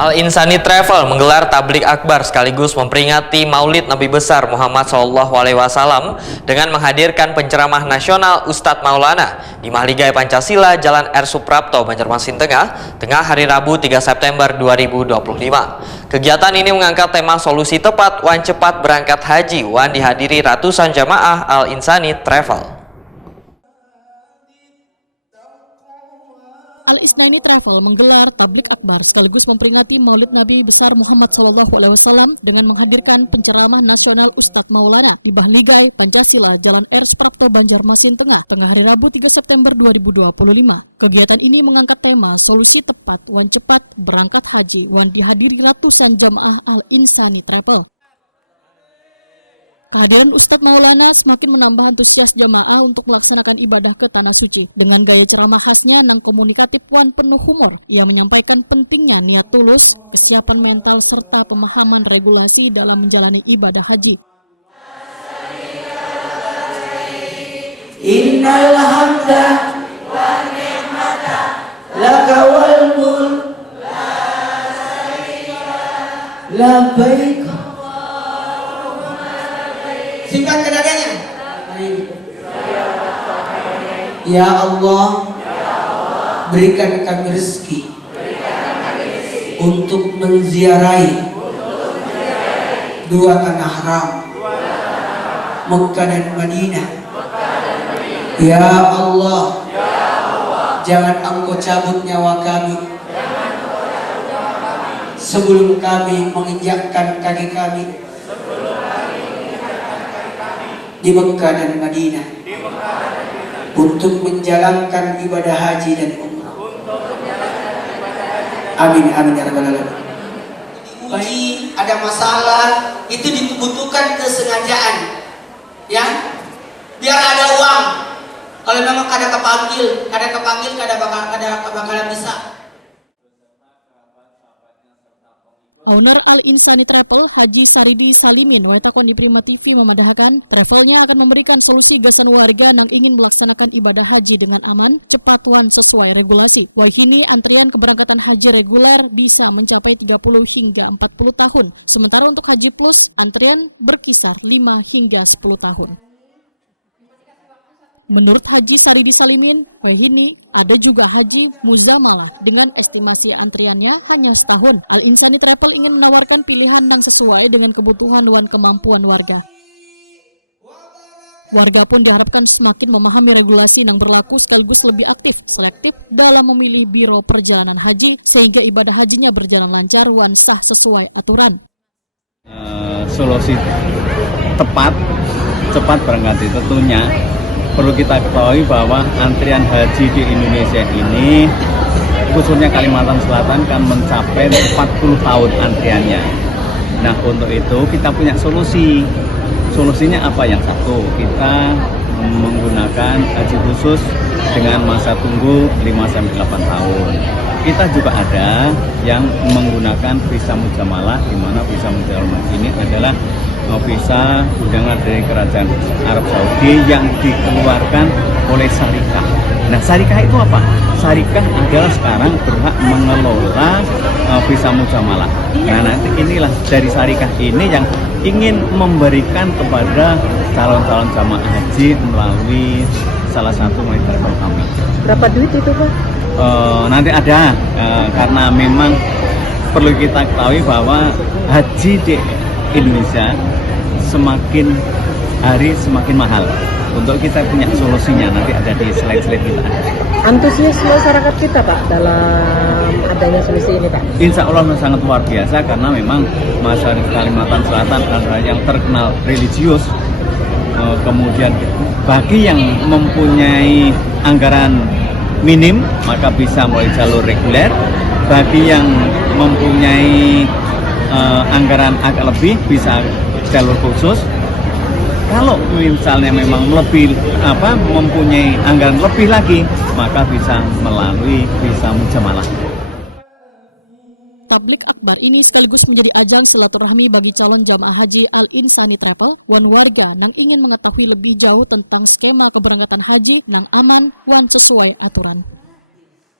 Al Insani Travel menggelar tablik akbar sekaligus memperingati Maulid Nabi besar Muhammad SAW dengan menghadirkan penceramah nasional Ustadz Maulana di Mahligai Pancasila, Jalan R. Suprapto, Banjarmasin Tengah hari Rabu 3 September 2025. Kegiatan ini mengangkat tema solusi tepat wan cepat berangkat haji wan dihadiri ratusan jamaah Al Insani Travel. Al Insani Travel menggelar tablik akbar sekaligus memperingati Maulid Nabi besar Muhammad SAW dengan menghadirkan penceramah nasional Ustadz Maulana di Mahligai Pancasila, Jalan R. Suprapto, Banjarmasin Tengah hari Rabu 3 September 2025. Kegiatan ini mengangkat tema solusi tepat wan cepat berangkat haji wan dihadiri ratusan jamaah Al Insani Travel. Kehadiran Ustadz Maulana semakin menambah antusias jamaah untuk melaksanakan ibadah ke Tanah Suci. Dengan gaya ceramah khasnya nang komunikatif wan penuh humor, ia menyampaikan pentingnya niat tulus, kesiapan mental, serta pemahaman regulasi dalam menjalani ibadah haji. Innal hamda wan ni'mata laka wal mulk la syarika labbaik. Singkatkan adanya. Ya Allah, berikan kami rezeki untuk menziarahi dua tanah haram, Mekah dan Madinah. Ya Allah, jangan Engkau cabut nyawa kami sebelum kami menginjakkan kaki kami di Mekah dan Madinah untuk menjalankan ibadah haji dan umrah. Amin amin ya rabbal alamin. Diuji, ada masalah, itu dibutuhkan kesengajaan, ya, biar ada uang. Kalau memang kada kepanggil, kada bakalan bisa. Owner Al Insani Travel, Haji Saridi Salimin, Waitakon di Prima TV memadahkan, travelnya akan memberikan solusi gasan warga yang ingin melaksanakan ibadah haji dengan aman, cepat wan sesuai regulasi. Wahini antrian keberangkatan haji reguler bisa mencapai 30 hingga 40 tahun, sementara untuk haji plus, antrian berkisar 5 hingga 10 tahun. Menurut Haji Saridi Salimin, wahini ada juga haji muzamalah dengan estimasi antriannya hanya setahun. Al Insani Travel ingin menawarkan pilihan yang sesuai dengan kebutuhan dan kemampuan warga. Warga pun diharapkan semakin memahami regulasi yang berlaku sekaligus lebih aktif, selektif dalam memilih biro perjalanan haji sehingga ibadah hajinya berjalan lancar dan sah sesuai aturan. Solusi tepat, cepat berangkat tentunya perlu kita ketahui bahwa antrian haji di Indonesia ini, khususnya Kalimantan Selatan, kan mencapai 40 tahun antriannya. Nah, untuk itu kita punya solusi. Solusinya apa? Yang satu, kita menggunakan haji khusus dengan masa tunggu 5-8 tahun. Kita juga ada yang menggunakan visa mujamalah, di mana visa mujamalah ini adalah visa undangan dari Kerajaan Arab Saudi yang dikeluarkan oleh Syarikah. Nah, Syarikah itu apa? Syarikah adalah sekarang berhak mengelola visa mujamalah. Nah, nanti inilah dari Syarikah ini yang ingin memberikan kepada calon-calon jamaah haji melalui salah satu mitra travel kami. Berapa duit itu, Pak? Nanti ada, karena memang perlu kita ketahui bahwa haji di Indonesia semakin hari semakin mahal. Untuk kita punya solusinya, nanti ada di slide-slide kita ada. Antusias masyarakat kita, Pak, dalam adanya solusi ini, Pak? Insya Allah sangat luar biasa, karena memang masyarakat Kalimantan Selatan adalah yang terkenal religius. Kemudian bagi yang mempunyai anggaran minim, maka bisa melalui jalur reguler. Bagi yang mempunyai anggaran agak lebih, bisa jalur khusus. Kalau misalnya memang mempunyai anggaran lebih lagi, maka bisa melalui visa mujamalah. Tablik akbar ini sekaligus menjadi ajang silaturahmi bagi calon jamaah haji Al Insani Travel wan warga yang ingin mengetahui lebih jauh tentang skema keberangkatan haji yang aman wan sesuai aturan.